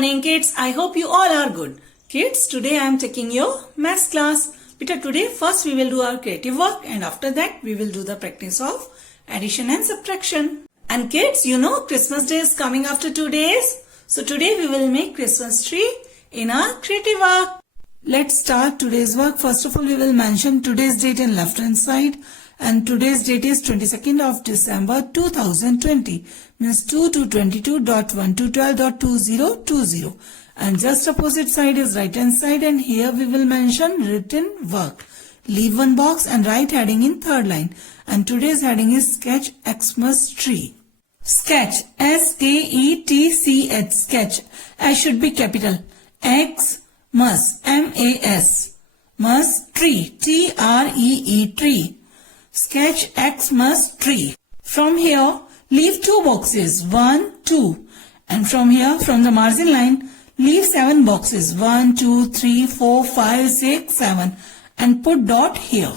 morning kids. I hope you all are good. Kids, today I am taking your maths class. Beta, today first we will do our creative work and after that we will do the practice of addition and subtraction. And kids, you know Christmas day is coming after 2 days. So today we will make Christmas tree in our creative work. Let's start today's work. First of all, we will mention today's date in left hand side. And today's date is 22nd of December 2020. Means 2 to 22.1 to 12.2020. And just opposite side is right hand side. And here we will mention written work. Leave one box and write heading in third line. And today's heading is Sketch Xmas Tree. Sketch. S-K-E-T-C-H. Sketch. S should be capital. X-Mas. M-A-S. Mas. Tree. T-R-E-E. Tree. Sketch Xmas Tree. From here, leave 2 boxes, 1, 2. And from here, from the margin line, leave 7 boxes, 1, 2, 3, 4, 5, 6, 7. And put dot here,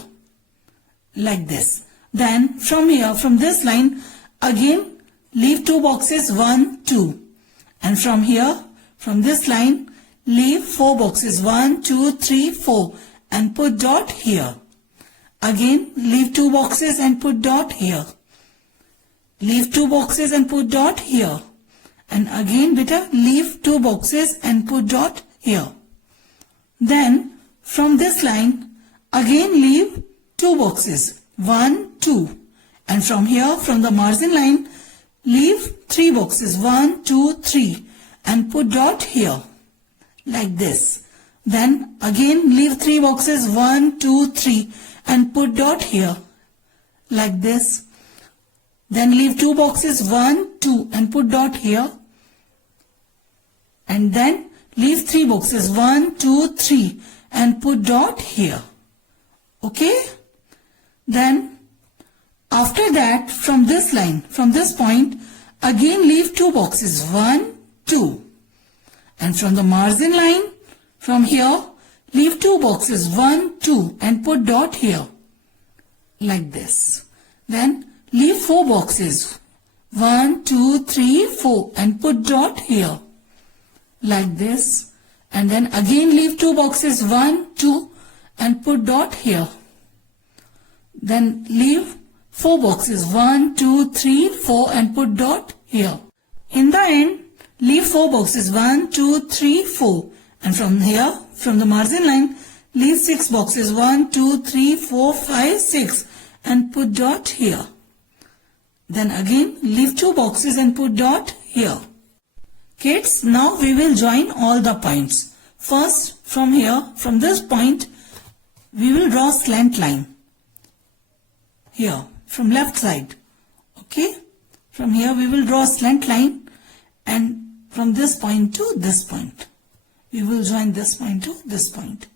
like this. Then, from here, from this line, again, leave 2 boxes, 1, 2. And from here, from this line, leave 4 boxes, 1, 2, 3, 4. And put dot here. Again, leave 2 boxes and put dot here. Leave 2 boxes and put dot here. And again, beta, leave 2 boxes and put dot here. Then, from this line, again leave 2 boxes, 1, 2. And from here, from the margin line, leave 3 boxes, 1, 2, 3. And put dot here, like this. Then, again leave 3 boxes, 1, 2, 3. And put dot here, like this. Then leave 2 boxes, 1, 2, and put dot here. And then leave 3 boxes, 1, 2, 3, and put dot here. Okay? Then, after that, from this line, from this point, again leave 2 boxes, 1, 2. And from the margin line, from here, leave 2 boxes, 1, 2, and put dot here, like this. Then leave 4 boxes, 1, 2, 3, 4, and put dot here, like this. And then again leave 2 boxes, 1, 2, and put dot here. Then leave 4 boxes, 1, 2, 3, 4, and put dot here. In the end, leave 4 boxes, 1, 2, 3, 4. And from here, from the margin line, leave 6 boxes, 1, 2, 3, 4, 5, 6 and put dot here. Then again leave 2 boxes and put dot here. Kids, now we will join all the points. First, from here, from this point, we will draw slant line. Here, from left side. Okay? From here we will draw slant line and from this point to this point. We will join this point to this point,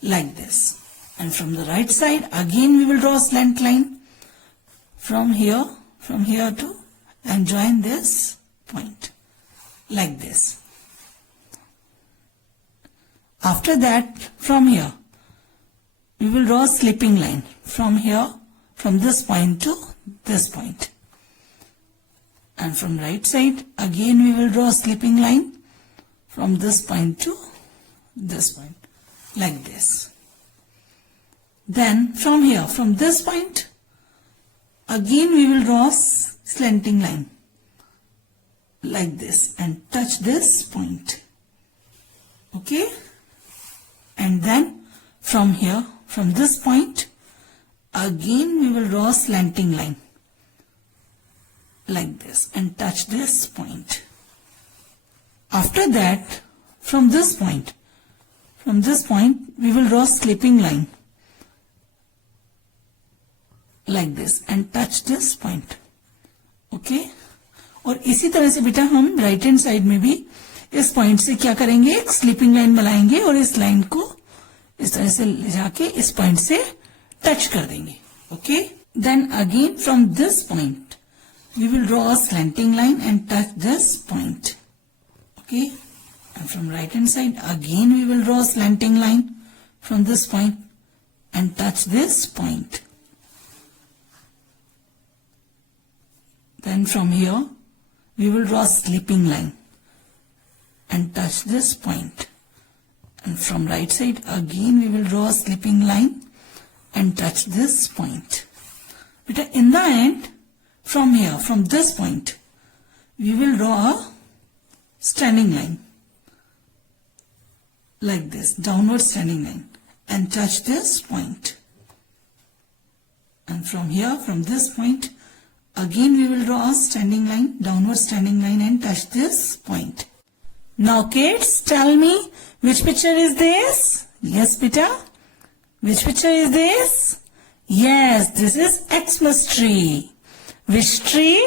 like this. And from the right side, again we will draw a slant line from here to, and join this point, like this. After that, from here, we will draw a slipping line from here, from this point to this point. And from right side, again we will draw a slipping line from this point to this point, like this. Then from here, from this point, again we will draw slanting line, like this, and touch this point. Okay? And then from here, from this point, again we will draw slanting line, like this, and touch this point. After that, from this point, we will draw slipping line, like this, and touch this point. Okay? और इसी तरह से बेटा हम right hand side में भी इस point से क्या करेंगे, एक स्लिपिंग लाइन बनाएंगे और इस लाइन को इस तरह से ले जाके इस पॉइंट से टच कर देंगे. Okay? Then again from this point we will draw a slanting line and touch this point. Okay, and from right hand side again we will draw a slanting line from this point and touch this point. Then from here we will draw a slipping line and touch touch this point. And from right side again we will draw a slipping line and touch this point. But in the end, from here, from this point, we will draw a standing line like this, downward standing line, and touch this point. And from here, from this point, again we will draw a standing line, downward standing line, and touch this point. Now kids, tell me, which picture is this? Yes, beta. Which picture is this? Yes, this is Xmas tree. Which tree?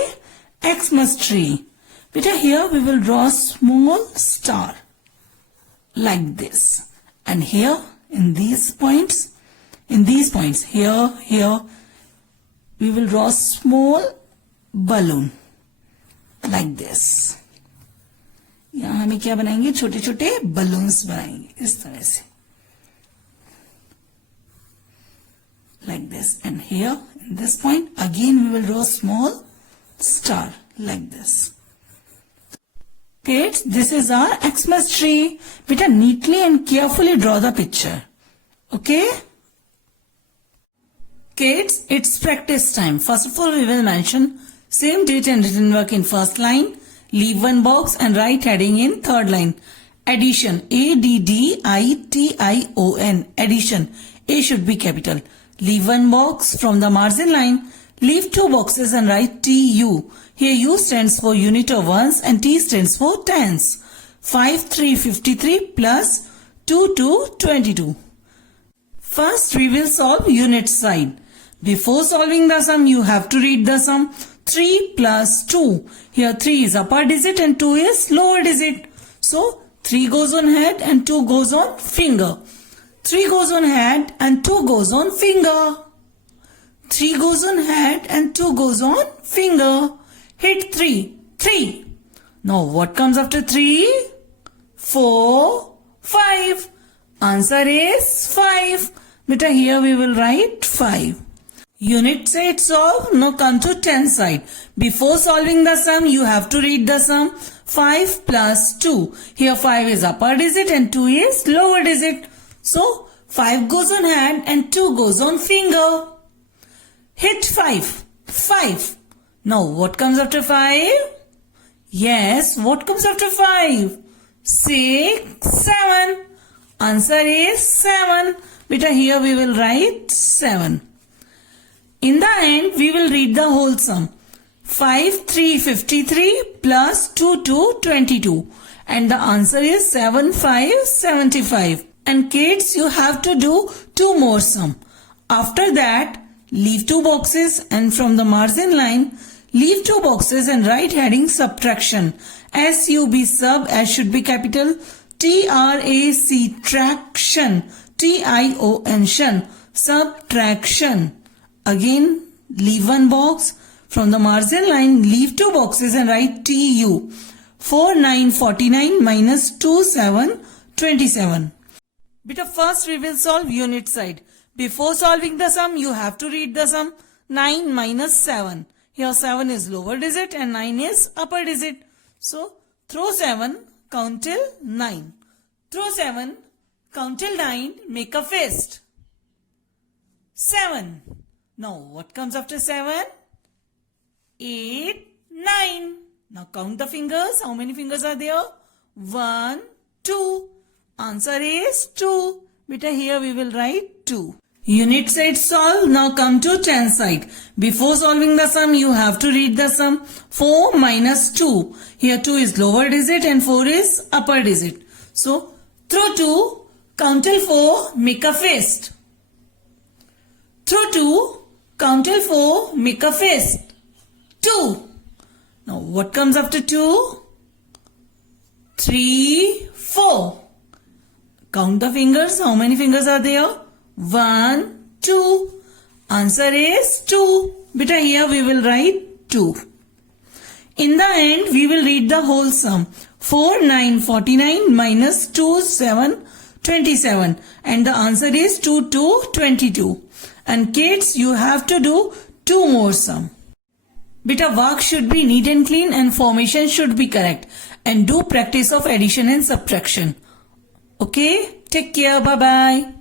Xmas tree. Beta, here we will draw a small star like this. And here, in these points, here, we will draw a small balloon like this. यहाँ हमें क्या बनाएंगे? छोटे छोटे balloons बनाएंगे इस तरह से, like this. And here in this point again we will draw a small star like this. Kids, this is our Xmas tree. Beta, neatly and carefully draw the picture. Okay? Kids, it's practice time. First of all, we will mention same date and written work in first line. Leave one box and write heading in third line. Addition. ADDITION. Addition. A should be capital. Leave one box from the margin line. Leave two boxes and write TU. Here U stands for unit of ones and T stands for tens. 5 3 53 plus 2 2 22. First we will solve unit side. Before solving the sum, you have to read the sum. 3 plus 2. Here 3 is upper digit and 2 is lower digit. So 3 goes on head and 2 goes on finger. 3 goes on head and 2 goes on finger. 3 goes on head and 2 goes on finger. Hit 3. 3. Now what comes after 3? 4, 5. Answer is 5. Beta, here we will write 5. Unit side solve. Now come to 10 side. Before solving the sum, you have to read the sum. 5 plus 2. Here 5 is upper digit and 2 is lower digit. So 5 goes on hand and 2 goes on finger. Hit 5. 5. Now what comes after 5? Yes, what comes after 5? 6, 7. Answer is 7. Beta, here we will write 7. In the end, we will read the whole sum. 5 3 53 plus 2 2 22. And the answer is 7 5 75. And kids, you have to do 2 more sum. After that, leave 2 boxes and from the margin line, leave 2 boxes and write heading subtraction. SUB sub, S should be capital. TRAC traction. TION shun. Subtraction. Again, leave 1 box. From the margin line, leave 2 boxes and write TU. 4 9 49 minus 2 7 27. Beta, first we will solve unit side. Before solving the sum, you have to read the sum. 9 minus 7. Here 7 is lower digit and 9 is upper digit. So, throw 7, count till 9. Throw 7, count till 9, make a fist. 7. Now, what comes after 7? 8, 9. Now, count the fingers. How many fingers are there? 1, 2. Answer is 2. Beta, here we will write 2. Unit side solve. Now come to 10 side. Before solving the sum, you have to read the sum. 4 minus 2. Here 2 is lower digit and 4 is upper digit. So, throw 2, count till 4, make a fist. Throw 2, count till 4, make a fist. 2. Now what comes after 2? 3, 4. Count the fingers. How many fingers are there? 1, 2. Answer is 2. Beta, here we will write 2. In the end, we will read the whole sum. 4 9 49 minus 2 7 27. And the answer is 2 2 22. And kids, you have to do 2 more sum. Beta, work should be neat and clean and formation should be correct. and do practice of addition and subtraction. Okay, take care. Bye bye.